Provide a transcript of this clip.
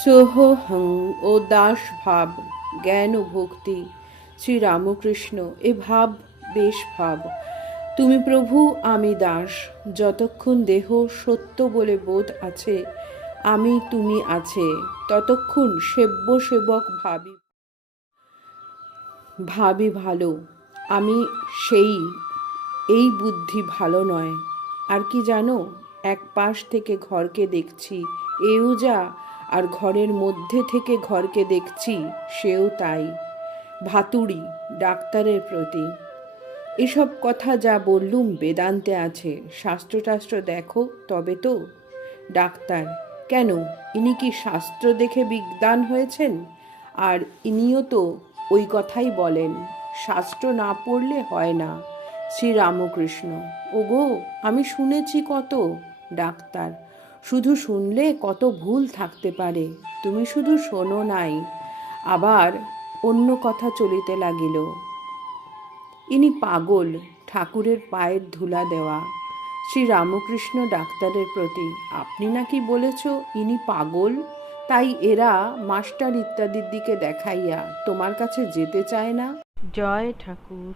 সোহং ও দাস ভাব, জ্ঞান ও ভক্তি। শ্রী রামকৃষ্ণ, এ ভাব বেশ ভাব। তুমি প্রভু, আমি দাস। যতক্ষণ দেহ সত্য বলে বোধ আছে, আমি তুমি আছে, ততক্ষণ সেব্য সেবক ভাবি ভাবি ভালো। আমি সেই, এই বুদ্ধি ভালো নয়। আর কি জানো, এক পাশ থেকে ঘরকে দেখছি, এও যা, আর ঘরের মধ্যে থেকে ঘরকে দেখছি, সেও তাই। ভাতুড়ি ডাক্তারের প্রতি। এসব কথা যা বললুম বেদান্তে আছে, শাস্ত্র দেখো তবে তো। ডাক্তার: কেন, ইনি কি শাস্ত্র দেখে বিদ্বান হয়েছেন? আর ইনিও তো ওই কথাই বলেন, শাস্ত্র না পড়লে হয় না। শ্রী রামকৃষ্ণ: ওগো, আমি শুনেছি কত। ডাক্তার: শুধু শুনলে কত ভুল থাকতে পারে, তুমি শুধু শোনো নাই। আবার অন্য কথা চলিতে লাগিল। ইনি পাগল, ঠাকুরের পায়ের ধুলা দেওয়া। শ্রী রামকৃষ্ণ ডাক্তারের প্রতি: আপনি নাকি বলেছ ইনি পাগল, তাই এরা মাস্টার ইত্যাদির দিকে দেখাইয়া তোমার কাছে যেতে চায় না। জয় ঠাকুর।